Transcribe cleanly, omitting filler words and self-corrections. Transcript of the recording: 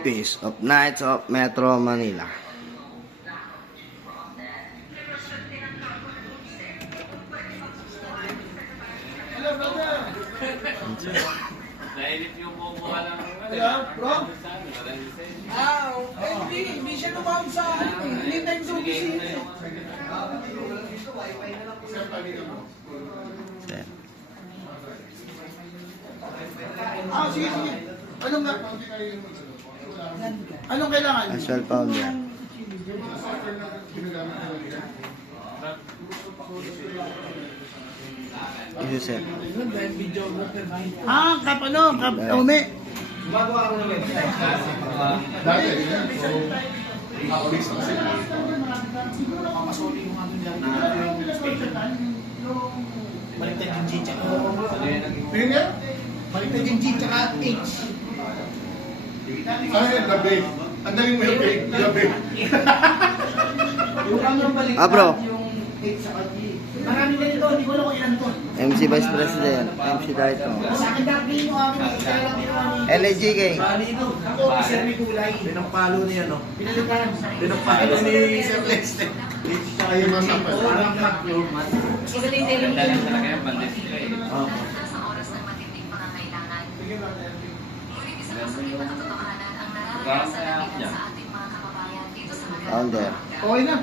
Office of Knights of Metro Manila. Nailip yung kumuha lang. Hello, bro? Hindi siya tumawag sa hindi time sa opisina. Sige, sige. Anong kailangan? Actual founder. Yusef. Kap ano? Kap Ome. Gumagawa ako ng dati. Baliktad yung G tsaka Pinigyan? Baliktad yung G tsaka H. Ano yun? Gabi. Ang daling mo yung gabi. Yung ano baliktad Bro. yung H tsaka G. Marami na ito, hindi ko alam kung ilan to. MC Vice President. MC Darito. Sa akin dati yung akin, kaya lang yung LAGK. ako, officer ni Kulay. Pinagpalo niya, no? Pinalitan. Pinagpalo ni Sir Lester. Tsaka yung mga sample. Mas maganda yung telling Ganda lang talaga yung pandisplay. Oo. Sa oras ng matinding pangangailangan. Ngunit isa lang sa iba ng katotohanan ang nararasan natin sa ating mga kababayan dito sa Manila. Founder. Okay na.